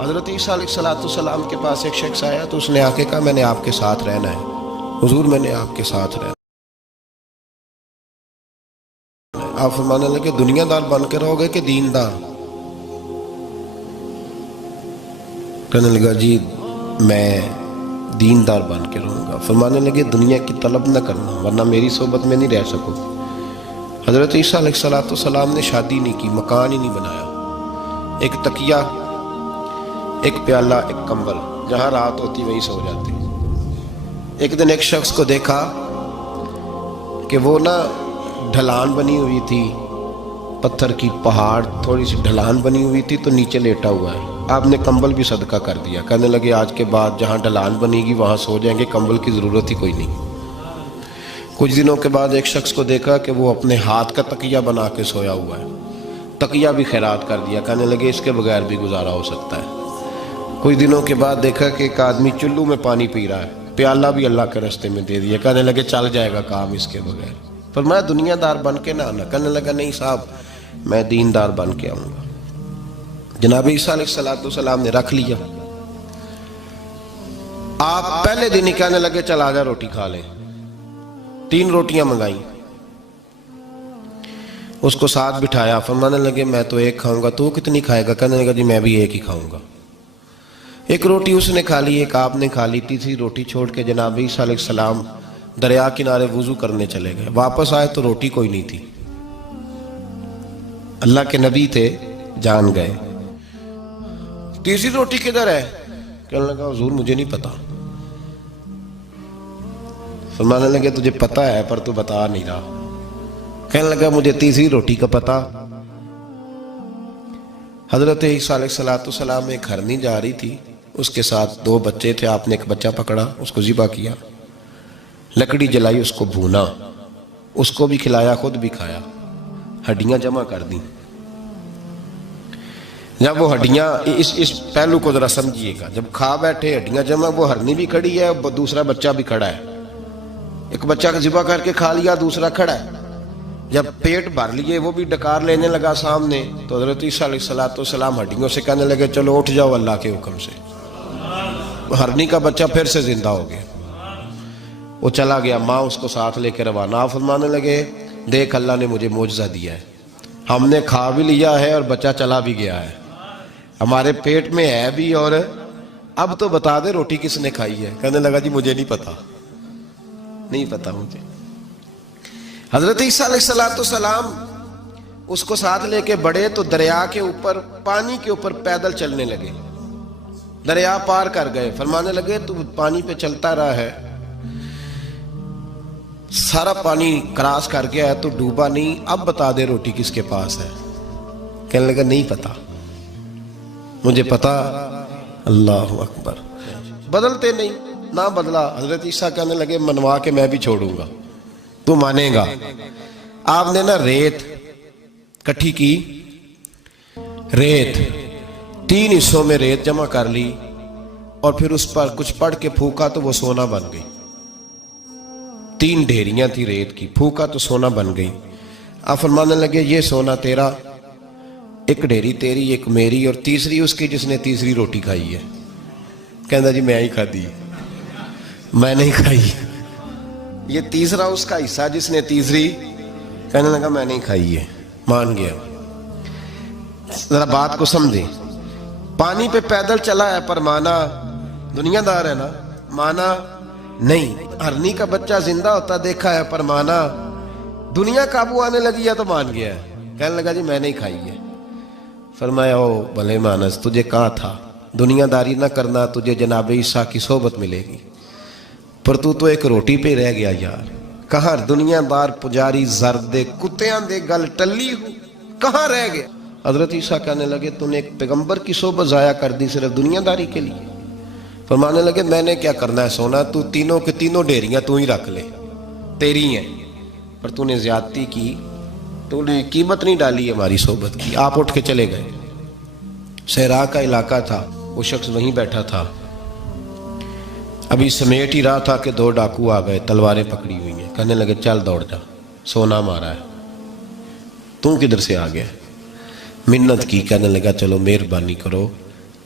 حضرت عیسیٰ علیہ السلام کے پاس ایک شخص آیا تو اس نے آ کے کہا میں نے آپ کے ساتھ رہنا ہے، حضور میں نے آپ کے ساتھ رہنا ہے۔ آپ فرمانے لگے دنیا دار بن کے رہو گے کہ دیندار؟ کہنے لگا جی میں دیندار بن کے رہوں گا۔ فرمانے لگے دنیا کی طلب نہ کرنا ورنہ میری صحبت میں نہیں رہ سکو۔ حضرت عیسیٰ علیہ السلام نے شادی نہیں کی، مکان ہی نہیں بنایا، ایک تکیہ، ایک پیالہ، ایک کمبل، جہاں رات ہوتی وہیں سو جاتے۔ ایک دن ایک شخص کو دیکھا کہ وہ ڈھلان بنی ہوئی تھی، پتھر کی پہاڑ تھوڑی سی ڈھلان بنی ہوئی تھی تو نیچے لیٹا ہوا ہے۔ آپ نے کمبل بھی صدقہ کر دیا، کہنے لگے آج کے بعد جہاں ڈھلان بنے گی وہاں سو جائیں گے، کمبل کی ضرورت ہی کوئی نہیں۔ کچھ دنوں کے بعد ایک شخص کو دیکھا کہ وہ اپنے ہاتھ کا تکیہ بنا کے سویا ہوا ہے، تکیہ بھی خیرات کر دیا، کہنے لگے اس کے بغیر بھی گزارا ہو سکتا ہے۔ کچھ دنوں کے بعد دیکھا کہ ایک آدمی چلو میں پانی پی رہا ہے، پیالہ بھی اللہ کے راستے میں دے دیا، کہنے لگے چل جائے گا کام اس کے بغیر۔ پر میں دنیا دار بن کے نہ آنا، کہنے لگا نہیں صاحب میں دیندار بن کے آؤں گا۔ جناب عیسیٰ علیہ السلام نے رکھ لیا۔ آپ پہلے دن ہی کہنے لگے چل آجا روٹی کھا لیں، 3 روٹیاں منگائیں، اس کو ساتھ بٹھایا، فرمانے لگے میں تو ایک کھاؤں گا، تو کتنی کھائے گا؟ کہنے لگا جی میں بھی ایک ہی کھاؤں گا۔ ایک روٹی اس نے کھا لی، ایک آپ نے کھا لی، تیسری روٹی چھوڑ کے جناب عیسیٰ علیہ السلام دریا کنارے وضو کرنے چلے گئے۔ واپس آئے تو روٹی کوئی نہیں تھی، اللہ کے نبی تھے، جان گئے۔ تیسری روٹی کدھر ہے؟ کہنے لگا حضور مجھے نہیں پتا۔ فرمانے لگے تجھے پتا ہے پر تو بتا نہیں رہا۔ کہنے لگا مجھے تیسری روٹی کا پتا۔ حضرت عیسیٰ علیہ السلام ایک ہرنی جا رہی تھی، اس کے ساتھ 2 بچے تھے، آپ نے ایک بچہ پکڑا، اس کو ذبح کیا، لکڑی جلائی، اس کو بھونا، اس کو بھی کھلایا، خود بھی کھایا، ہڈیاں جمع کر دیں۔ جب وہ ہڈیاں اس پہلو کو ذرا سمجھیے گا، جب کھا بیٹھے ہڈیاں جمع، وہ ہرنی بھی کھڑی ہے، دوسرا بچہ بھی کھڑا ہے، ایک بچہ ذبح کر کے کھا لیا، دوسرا کھڑا ہے۔ جب پیٹ بھر لیے وہ بھی ڈکار لینے لگا سامنے، تو حضرت عیسیٰ علیہ السلام ہڈیوں سے کہنے لگے چلو اٹھ جاؤ اللہ کے حکم سے۔ ہرنی کا بچہ پھر سے زندہ ہو گیا، وہ چلا گیا، ماں اس کو ساتھ لے کے روانہ۔ فرمانے لگے دیکھ اللہ نے مجھے معجزہ دیا ہے، ہم نے کھا بھی لیا ہے اور بچہ چلا بھی گیا ہے، ہمارے پیٹ میں ہے بھی، اور اب تو بتا دے روٹی کس نے کھائی ہے؟ کہنے لگا جی مجھے نہیں پتا، نہیں پتا مجھے۔ حضرت عیسیٰ علیہ السلام اس کو ساتھ لے کے بڑھے تو دریا کے اوپر، پانی کے اوپر پیدل چلنے لگے، دریا پار کر گئے۔ فرمانے لگے تو پانی پہ چلتا رہا ہے، سارا پانی کراس کر گیا ہے تو ڈوبا نہیں، اب بتا دے روٹی کس کے پاس ہے؟ کہنے لگا نہیں پتا مجھے، پتا۔ اللہ اکبر، بدلتے نہیں، نہ بدلا۔ حضرت عیسیٰ کہنے لگے منوا کے میں بھی چھوڑوں گا، تو مانے گا۔ آپ نے ریت کٹھی کی، ریت 3 حصوں میں ریت جمع کر لی، اور پھر اس پر کچھ پڑھ کے پھونکا تو وہ سونا بن گئی۔ 3 ڈھیریاں تھی ریت کی، پھونکا تو سونا بن گئی۔ آپ فرمانے لگے یہ سونا تیرا، ایک ڈھیری تیری، ایک میری، اور تیسری اس کی جس نے تیسری روٹی کھائی ہے۔ کہنا جی میں ہی کھا دی، میں نہیں کھائی۔ یہ تیسرا اس کا حصہ جس نے تیسری، کہنے لگا میں نہیں کھائی ہے، مان گیا۔ ذرا بات کو سمجھیں، پانی پہ پیدل چلا ہے پر مانا، دنیا دار ہے نا، مانا نہیں۔ ہرنی کا بچہ زندہ ہوتا دیکھا ہے پر مانا، دنیا قابو آنے لگی ہے تو مان گیا ہے۔ کہنے لگا جی میں نہیں کھائی ہے۔ فرمایا او بھلے مانس، تجھے کہا تھا دنیا داری نہ کرنا، تجھے جناب عیسیٰ کی صحبت ملے گی، پر تو ایک روٹی پہ رہ گیا یار۔ کہاں دنیا دار پجاری زرد دے کتیاں دے گل ٹلی ہو، کہاں رہ گیا؟ حضرت عیسیٰ کہنے لگے تو نے ایک پیغمبر کی صحبت ضائع کر دی صرف دنیا داری کے لیے۔ فرمانے لگے میں نے کیا کرنا ہے سونا، تو تینوں کے تینوں ڈھیریاں تو ہی رکھ لے، تیری ہیں، پر تو نے زیادتی کی، تو نے قیمت نہیں ڈالی ہماری صحبت کی۔ آپ اٹھ کے چلے گئے۔ صحرا کا علاقہ تھا، وہ شخص وہیں بیٹھا تھا، ابھی سمیٹ ہی رہا تھا کہ 2 ڈاکو آ گئے، تلواریں پکڑی ہوئی ہیں۔ کہنے لگے چل دوڑ جا، سونا مارا ہے، تو کدھر سے آ گیا؟ منت کی، کہنے لگا چلو مہربانی کرو